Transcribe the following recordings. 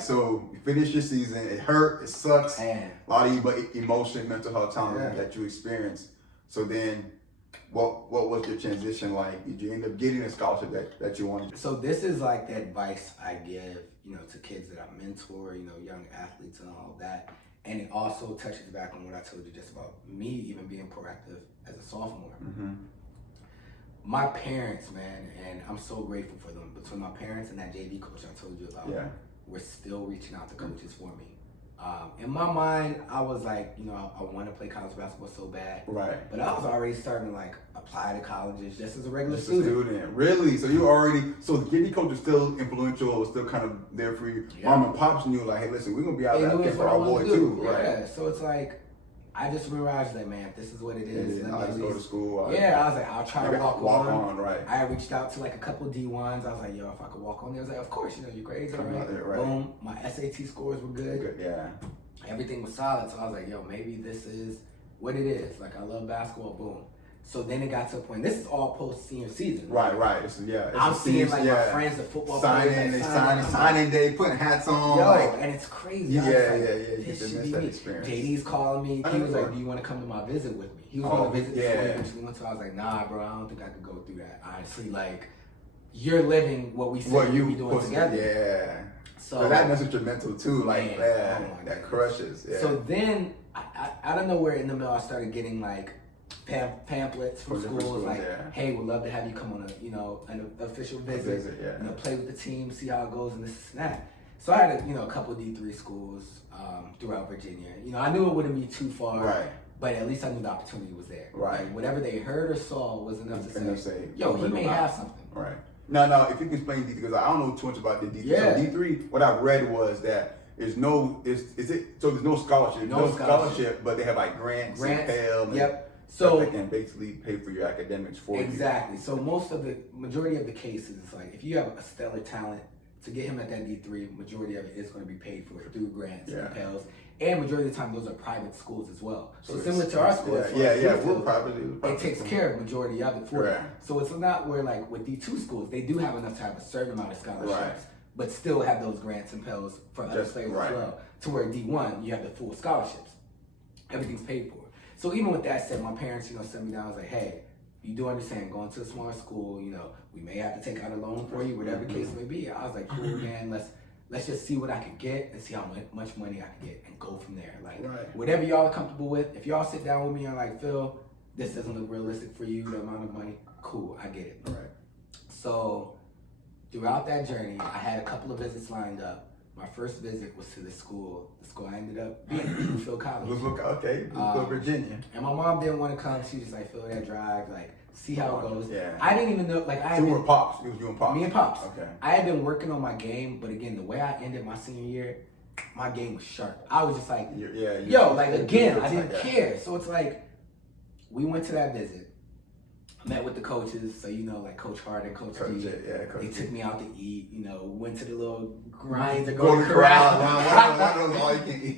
So you finish your season. It hurt. It sucks. Man. A lot of emotion, mental health challenges that you experienced. So then, what was your transition like? Did you end up getting a scholarship that you wanted? So this is like the advice I give, to kids that I mentor, young athletes and all of that. And it also touches back on what I told you just about me even being proactive as a sophomore. Mm-hmm. My parents, man, and I'm so grateful for them. Between my parents and that JV coach I told you about, we're still reaching out to coaches for me. In my mind, I was like, I want to play college basketball so bad. Right. But I was already starting to apply to colleges just as a regular student. Really? So you already, so the JV coach was still influential, was still kind of there for you. Yeah. Mom and pops knew like, hey, listen, we're going to be out there for our boy too. Yeah. Right. So it's like, I just realized that, man, this is what it is. I'll just go to school. I was like, I'll try to walk on. Right. I reached out to a couple D1s. I was like, yo, if I could walk on there. I was like, of course, your grades are right. Boom. My SAT scores were good. Yeah. Everything was solid. So I was like, yo, maybe this is what it is. I love basketball. Boom. So then it got to a point. This is all post senior season. Right. I'm seeing my friends, the football players, signing day, putting hats on. And it's crazy. Yeah. This should be me. Experience. JD's calling me. He was like, do you want to come to my visit with me? He was going to visit before he eventually went to. I was like, nah, bro, I don't think I could go through that. Honestly, you're living what we said we be doing together. Yeah. So that messes your mental too. That crushes. Yeah. So then, I don't know where in the middle I started getting pamphlets from schools hey, we'd love to have you come on an official visit, play with the team, see how it goes, and this and that. So I had a couple of D3 schools throughout Virginia. I knew it wouldn't be too far, but at least I knew the opportunity was there. Right. Whatever they heard or saw was enough to say, yo, he may have something. Right. No, if you can explain D3, because I don't know too much about the D3. Yeah. So D3, what I read was that there's no scholarship. No scholarship, but they have grants and Pell. Yep. So they can basically pay for your academics for you. Exactly. So majority of the cases, if you have a stellar talent, to get him at that D3, majority of it is going to be paid for through grants and Pells. And majority of the time, those are private schools as well. So similar to our schools. We're privately. It takes care of majority of it for you. So it's not where with D2 schools, they do have enough to have a certain amount of scholarships, but still have those grants and Pells for other players as well. To where D1, you have the full scholarships. Everything's paid for. So even with that said, my parents, sent me down. I was like, hey, you do understand going to a smaller school, we may have to take out a loan for you, whatever the case may be. I was like, cool, man, let's just see what I could get and see how much money I could get and go from there. Whatever y'all are comfortable with. If y'all sit down with me and like, Phil, this doesn't look realistic for you, the amount of money, cool, I get it. Right. So throughout that journey, I had a couple of visits lined up. My first visit was to the school I ended up being at, Phil College. Okay, Virginia. And my mom didn't want to come. She was just like, Phil, that drive, see how it goes. Yeah. I didn't even know, So you were Pops? It was you and Pops? Me and Pops. Okay. I had been working on my game, but again, the way I ended my senior year, my game was sharp. I was just like, again, I didn't care. So it's we went to that visit. Met with the coaches, so Coach Hart and Coach G. They took me out to eat. Went to the little grind, the Golden Corral.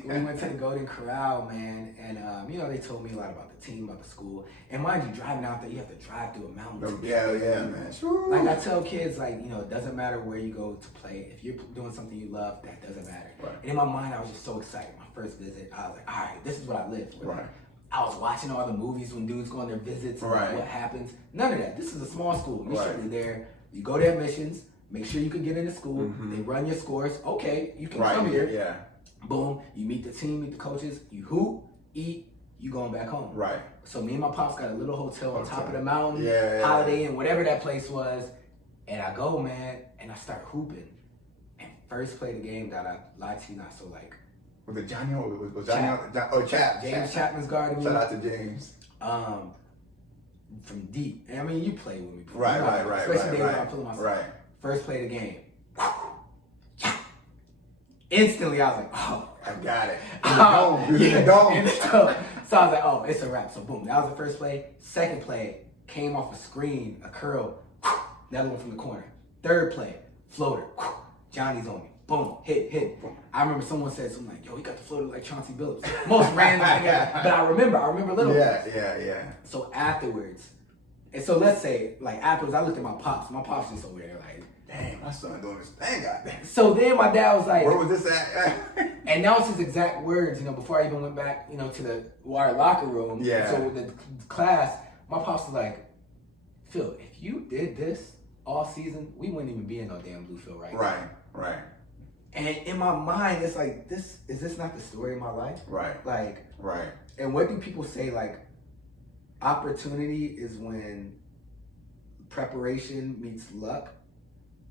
We went to the Golden Corral, man, and they told me a lot about the team, about the school. And mind you, driving out there, you have to drive through a mountain. Man. Sure. I tell kids, it doesn't matter where you go to play. If you're doing something you love, that doesn't matter. Right. And in my mind, I was just so excited. My first visit, I was like, all right, this is what I live for. Right. I was watching all the movies when dudes go on their visits and what happens. None of that. This is a small school. You're strictly there. You go to admissions, make sure you can get into school. Mm-hmm. They run your scores. Okay, you can come here. Yeah. Boom. You meet the team, meet the coaches. You hoop, eat, you going back home. Right. So me and my pops got a little hotel on top of the mountain, Holiday Inn, whatever that place was. And I go, man, and I start hooping. And first play of the game, that I lied to you not, so was it Johnny or was Johnny? Chap. James Chapman's guarding me. Shout out to James. From deep. I mean, you play with me. Right. Especially days when I'm feeling myself. Right. First play of the game. Instantly, I was like, oh. I got it. So I was like, oh, it's a wrap. So boom, that was the first play. Second play, came off a screen, a curl, another one from the corner. Third play, floater, Johnny's on me. Boom, hit. Boom. I remember someone said something like, yo, he got the floater like Chauncey Billups. Most random thing ever. But I remember a little bit. Yeah. So afterwards, and so let's say, afterwards, I looked at my pops. My pops just over there, dang, my son doing this thing out there. So then my dad was like, where was this at? And that was his exact words, before I even went back, to the wire locker room. Yeah. So with the class, my pops was like, Phil, if you did this all season, we wouldn't even be in no damn Bluefield right now. Right. And in my mind, it's like, is this not the story of my life? Right. Right. And what do people say? Like, opportunity is when preparation meets luck.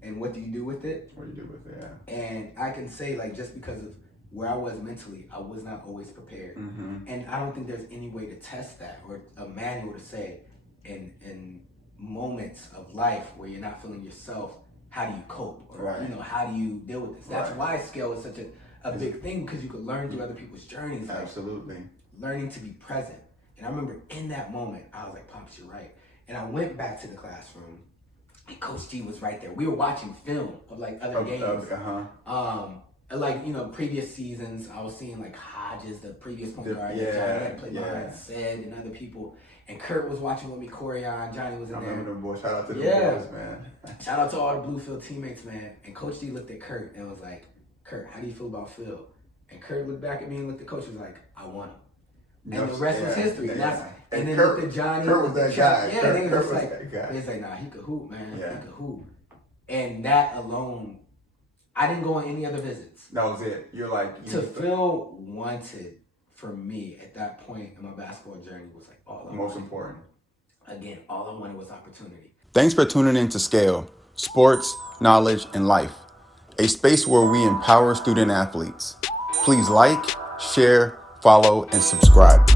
And what do you do with it? What do you do with it, yeah. And I can say, like, just because of where I was mentally, I was not always prepared. Mm-hmm. And I don't think there's any way to test that or a manual to say in moments of life where you're not feeling yourself, how do you cope? Or, how do you deal with this? That's why scale is such a big thing, because you could learn through other people's journeys. Absolutely. Like, learning to be present. And I remember in that moment, I was like, Pops, you're right. And I went back to the classroom. And Coach G was right there. We were watching film of like other games. Like, previous seasons, I was seeing like Hodges, the previous point guard, Johnny had played behind Sid and other people. And Kurt was watching with me, Corian, Johnny was in there. I remember them boys. Shout out to the boys, man. Shout out to all the Bluefield teammates, man. And Coach G looked at Kurt and was like, Kurt, how do you feel about Phil? And Kurt looked back at me and looked at Coach and was like, I want him. And the rest was history. And then Kurt, looked at Johnny. Kurt was that guy. Yeah, Kurt was was like, that guy. He's like, nah, he could hoop, man. Yeah. He could hoop. And that alone, I didn't go on any other visits. That was it. You're like... Phil wanted, for me, at that point in my basketball journey, was like all I wanted. Most important. Again, all I wanted was opportunity. Thanks for tuning in to Scale, Sports, Knowledge, and Life, a space where we empower student athletes. Please like, share, follow, and subscribe.